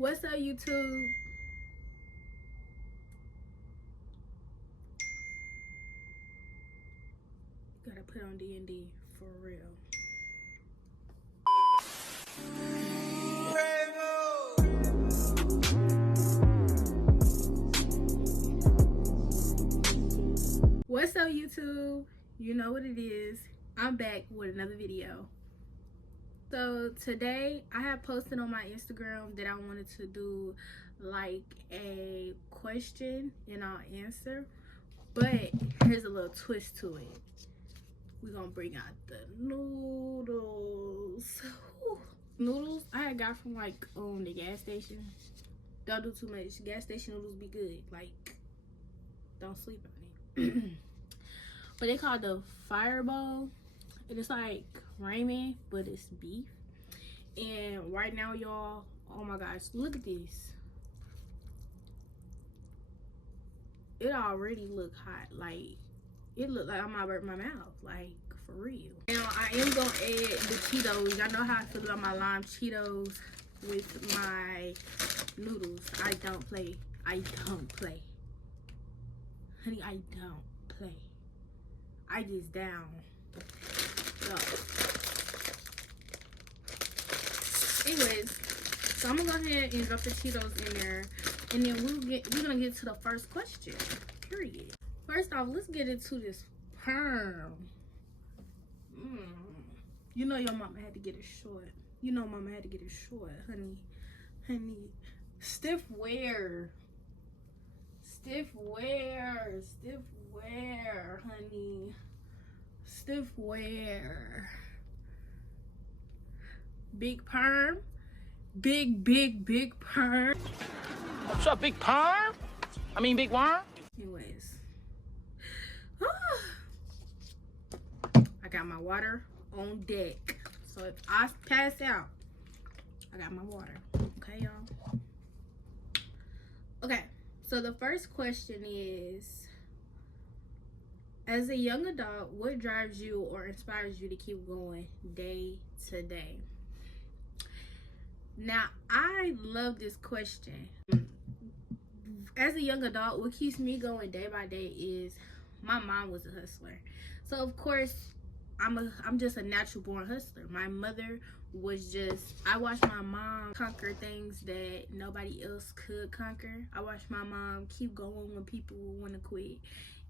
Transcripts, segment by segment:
What's up, YouTube? Gotta put on D&D for real. What's up, YouTube? You know what it is. I'm back with another video. So today I have posted on my Instagram that I wanted to do like a question and I'll answer, but here's a little twist to it. We're gonna bring out the noodles. Whew. Noodles I had got from like the gas station. Don't do too much. Gas station noodles be good. Like, don't sleep on it. But they call the fireball. And it's like ramen, but it's beef. And right now, y'all, oh my gosh, look at this. It already look hot. Like, it look like I'm about to burn my mouth. Like, for real. Now, I am gonna add the Cheetos. Y'all know how I feel about my lime Cheetos with my noodles. I don't play. I don't play. Honey, I don't play. I just down. So, anyways, so I'm gonna go ahead and drop the Cheetos in there, and then we're gonna get to the first question. Period. First off, let's get into this perm. You know your mama had to get it short. You know mama had to get it short, honey. Honey, stiff wear. Stiff wear. Stiff wear, honey. Stiff wear. Big perm. Big perm. What's up, big perm? I mean, big worm? Anyways. I got my water on deck. So if I pass out, I got my water. Okay, y'all? Okay. So the first question is, as a young adult, what drives you or inspires you to keep going day to day? Now, I love this question. As a young adult, what keeps me going day by day is my mom was a hustler. So of course, I'm just a natural born hustler. My mother was just, I watched my mom conquer things that nobody else could conquer. I watched my mom keep going when people want to quit.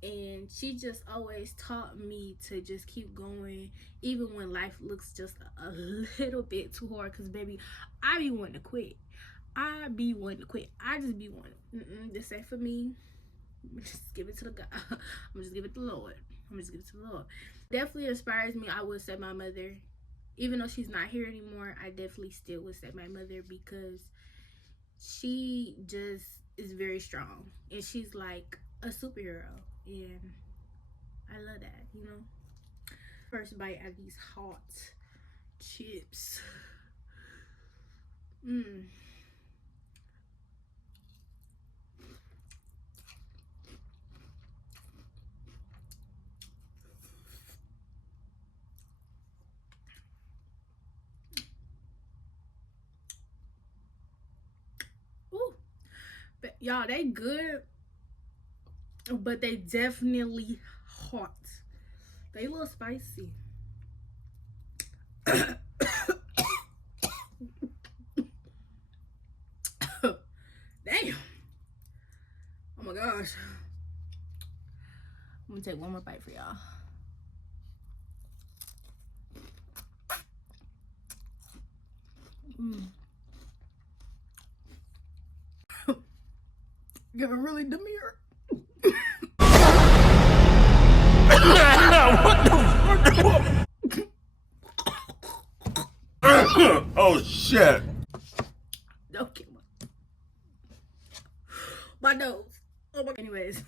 And she just always taught me to just keep going, even when life looks just a little bit too hard. Because, baby, I be wanting to quit. I be wanting to quit. I just be wanting. This ain't for me. Just give it to the God. I'm gonna just give it to the Lord. I'm gonna just give it to the Lord. Definitely inspires me. I would say my mother. Even though she's not here anymore, I definitely still would say my mother, because she just is very strong. And she's like a superhero. And I love that, you know. First bite of these hot chips. Ooh. But y'all, they good, but they definitely hot. They a little spicy. Damn. Oh my gosh. I'm gonna take one more bite for y'all. You're really demure. Oh shit. Don't kill my nose. Oh my. Anyways.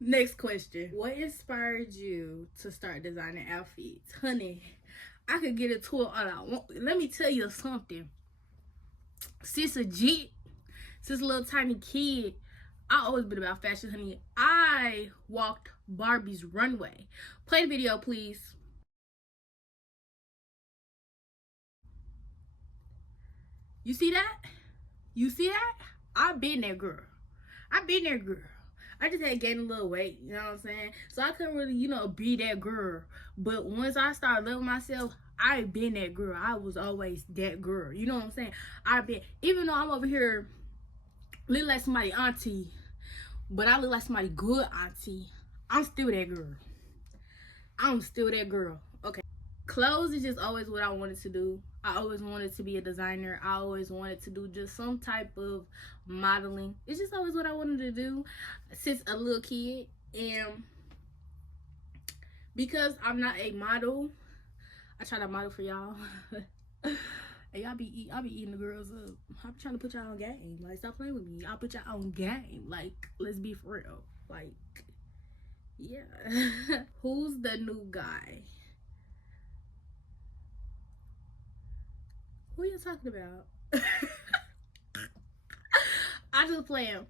Next question. What inspired you to start designing outfits? Honey, I could get into it all I want. Let me tell you something. Since a little tiny kid, I always been about fashion, honey. I walked Barbie's runway. Play the video, please. You see that? You see that? I've been that girl. I've been that girl. I just had gained a little weight, you know what I'm saying? So I couldn't really, be that girl. But once I started loving myself, I've been that girl. I was always that girl. You know what I'm saying? Even though I'm over here look like somebody auntie, but I look like somebody good auntie, I'm still that girl. I'm still that girl. Okay. Clothes is just always what I wanted to do. I always wanted to be a designer. I always wanted to do just some type of modeling. It's just always what I wanted to do since a little kid. And because I'm not a model, I try to model for y'all. And I'll be eating the girls up. I'm trying to put y'all on game. Like, stop playing with me. I'll put y'all on game. Like, let's be for real. Like, yeah. Who's the new guy? Who are you talking about? I just playing.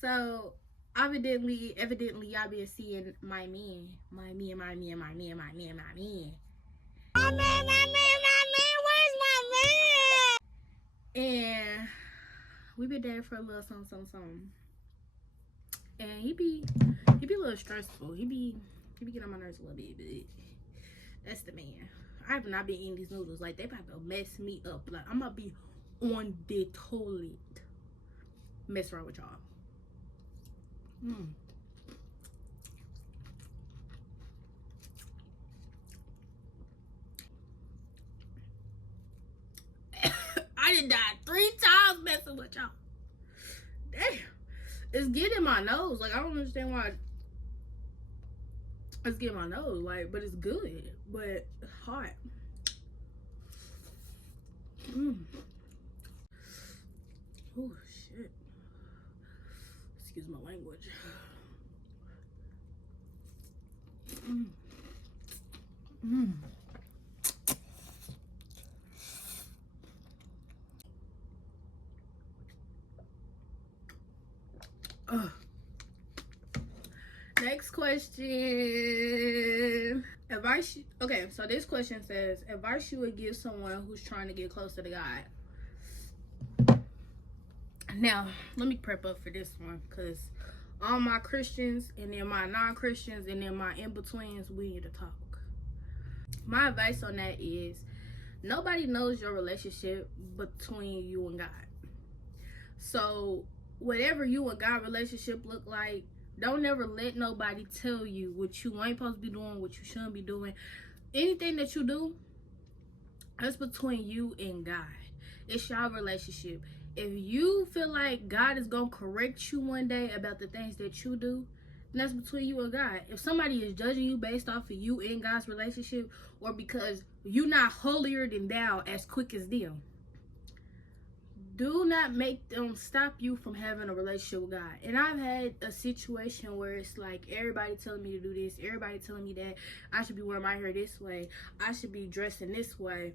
So evidently y'all been seeing my man. My man. Where's my man? And we been dating for a little something. And he be a little stressful. He be getting on my nerves a little bit, but that's the man. I have not been eating these noodles. Like, they about to mess me up. Like, I'm gonna be on the toilet mess around with y'all. I done died 3 times messing with y'all. Damn. It's getting my nose. Like, I don't understand why it's getting my nose. Like, but it's good. But hot. Oh, shit. Excuse my language. Next question. Advice. Okay, so this question says, advice you would give someone who's trying to get closer to God. Now, let me prep up for this one, because all my Christians and then my non-Christians and then my in-betweens, we need to talk. My advice on that is, nobody knows your relationship between you and God. So whatever you and God relationship look like, don't ever let nobody tell you what you ain't supposed to be doing, what you shouldn't be doing. Anything that you do, that's between you and God. It's your relationship. If you feel like God is going to correct you one day about the things that you do, then that's between you and God. If somebody is judging you based off of you and God's relationship, or because you're not holier than thou as quick as them, do not make them stop you from having a relationship with God. And I've had a situation where it's like everybody telling me to do this, everybody telling me that I should be wearing my hair this way, I should be dressing this way,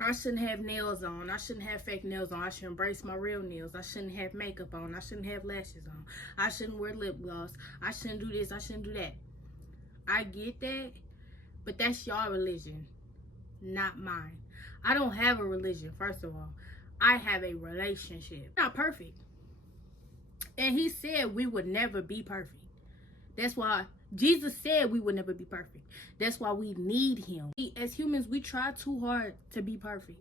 I shouldn't have nails on, I shouldn't have fake nails on, I should embrace my real nails, I shouldn't have makeup on, I shouldn't have lashes on, I shouldn't wear lip gloss, I shouldn't do this, I shouldn't do that. I get that, but that's your religion, not mine. I don't have a religion, first of all. I have a relationship. Not perfect. And he said we would never be perfect. That's why Jesus said we would never be perfect. That's why we need him. As humans, we try too hard to be perfect.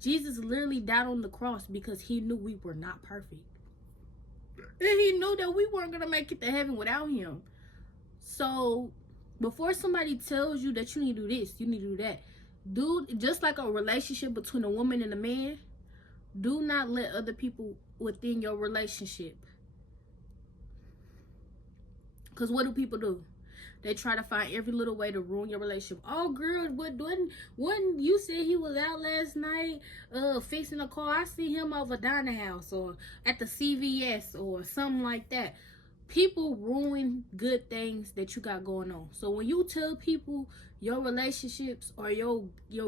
Jesus literally died on the cross because he knew we were not perfect. And he knew that we weren't going to make it to heaven without him. So before somebody tells you that you need to do this, you need to do that, dude, just like a relationship between a woman and a man, do not let other people within your relationship. Because what do people do? They try to find every little way to ruin your relationship. Oh, girl, when you said he was out last night fixing a car, I see him over Diner House or at the CVS or something like that. People ruin good things that you got going on. So when you tell people your relationships or your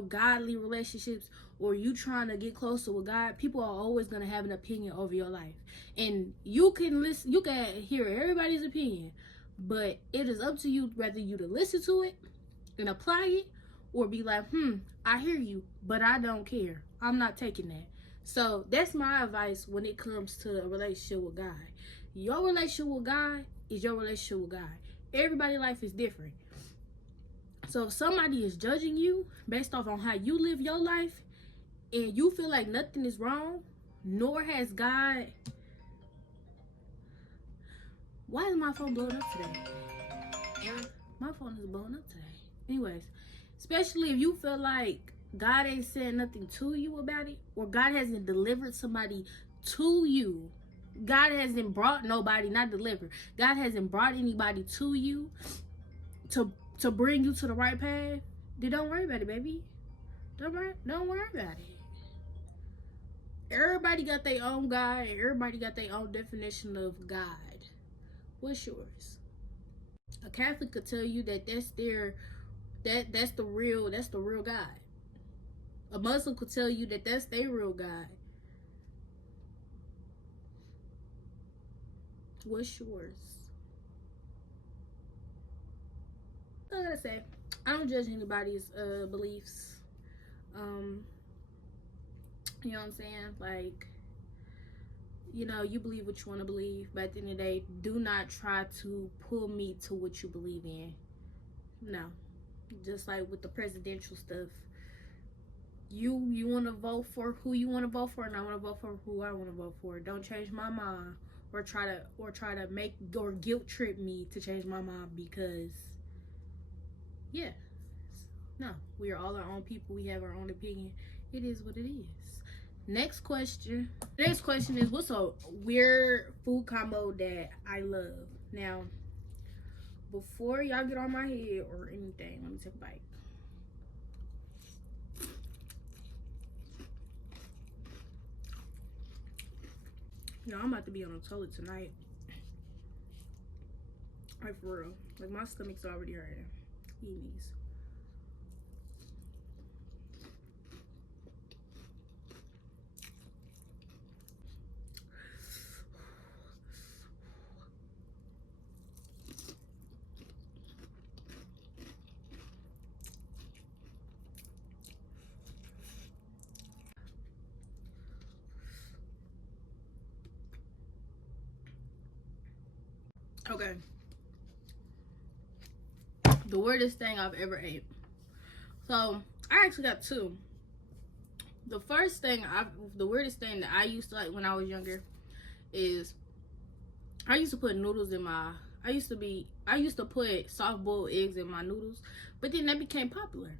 godly relationships, or you trying to get closer with God, people are always going to have an opinion over your life. And you can listen, you can hear everybody's opinion, but it is up to you whether you to listen to it and apply it, or be like, I hear you, but I don't care. I'm not taking that. So that's my advice when it comes to a relationship with God. Your relationship with God is your relationship with God. Everybody's life is different. So if somebody is judging you based off on how you live your life and you feel like nothing is wrong, nor has God. Why is my phone blowing up today? My phone is blowing up today. Anyways, especially if you feel like God ain't said nothing to you about it, or God hasn't delivered somebody to you. God hasn't brought nobody, not delivered. God hasn't brought anybody to you to bring you to the right path. Then don't worry about it, baby. Don't worry about it. Everybody got their own God, and everybody got their own definition of God. What's yours? A Catholic could tell you that that's the real God. A Muslim could tell you that that's their real God. What's yours? I gotta say, I don't judge anybody's beliefs. You know what I'm saying? Like, you know, you believe what you want to believe, but at the end of the day, do not try to pull me to what you believe in. No. Just like with the presidential stuff, you want to vote for who you want to vote for, and I want to vote for who I want to vote for. Don't change my mind or try to make or guilt trip me to change my mind, because yeah, no, we are all our own people. We have our own opinion. It is what it is. Next question. Next question is, what's a weird food combo that I love? Now, before y'all get on my head or anything, let me take a bite. No, I'm about to be on the toilet tonight. Like, for real. Like, my stomach's already hurting. Eating these. Okay. The weirdest thing I've ever ate. So, I actually got two. The weirdest thing that I used to like when I was younger is I used to put noodles in my, I used to put soft boiled eggs in my noodles, but then that became popular.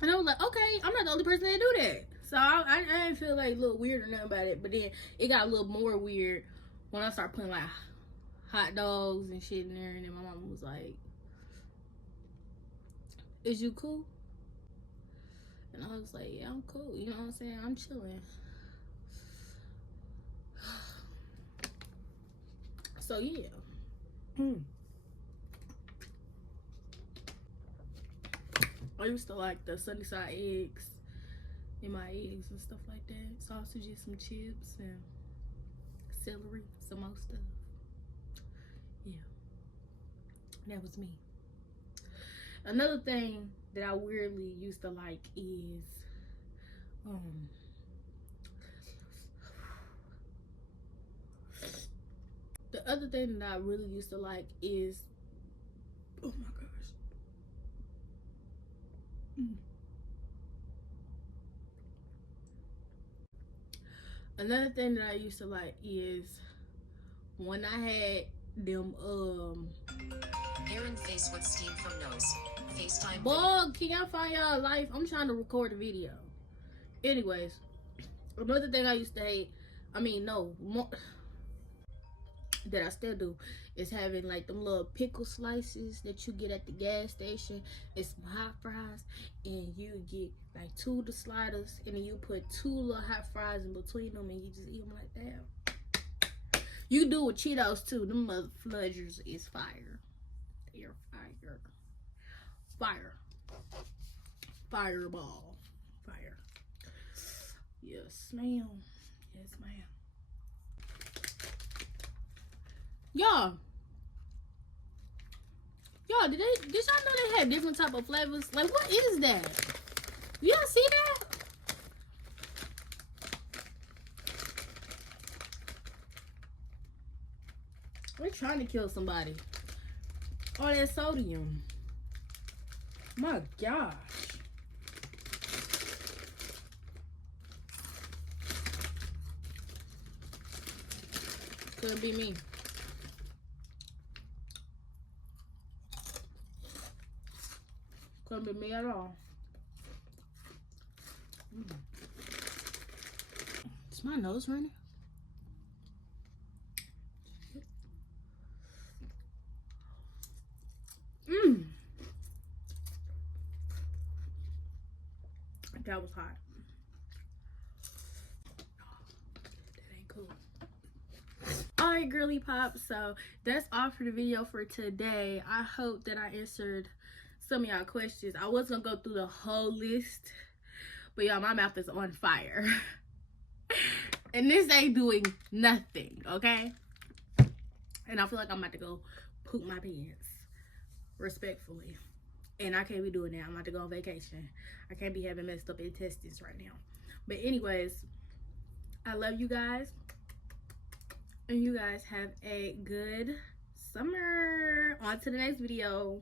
And I was like, okay, I'm not the only person that do that. So I didn't feel like a little weird or nothing about it, but then it got a little more weird when I started putting like hot dogs and shit in there, and then my mom was like, is you cool? And I was like, yeah, I'm cool. You know what I'm saying? I'm chilling. So, yeah. I used to like the sunny side eggs in my eggs and stuff like that. Sausages, some chips, and celery, some more stuff. Yeah. That was me. Another thing that I weirdly used to like is the other thing that I really used to like is, oh my gosh, another thing that I used to like is when I had them Aaron face with steam from nose. FaceTime. boy, can y'all find y'all life? I'm trying to record a video. Anyways, another thing I used to hate, more that I still do, is having like them little pickle slices that you get at the gas station. It's some hot fries, and you get like 2 of the sliders, and then you put 2 little hot fries in between them, and you just eat them like that. You can do it with Cheetos too. Them mother fludgers is fire. They're fire. Fire. Fireball. Fire. Yes, ma'am. Yes, ma'am. Y'all, did y'all know they have different type of flavors? Like, what is that? Y'all see that? We're trying to kill somebody. All that sodium. My gosh. Could be me. Couldn't be me at all. Is my nose running? That was hot. That ain't cool. Alright, girly pop, so that's all for the video for today. I hope that I answered some of y'all questions. I was gonna go through the whole list, but y'all, my mouth is on fire. And this ain't doing nothing, okay? And I feel like I'm about to go poop my pants, respectfully. And I can't be doing that. I'm about to go on vacation. I can't be having messed up intestines right now. But anyways, I love you guys. And you guys have a good summer. On to the next video.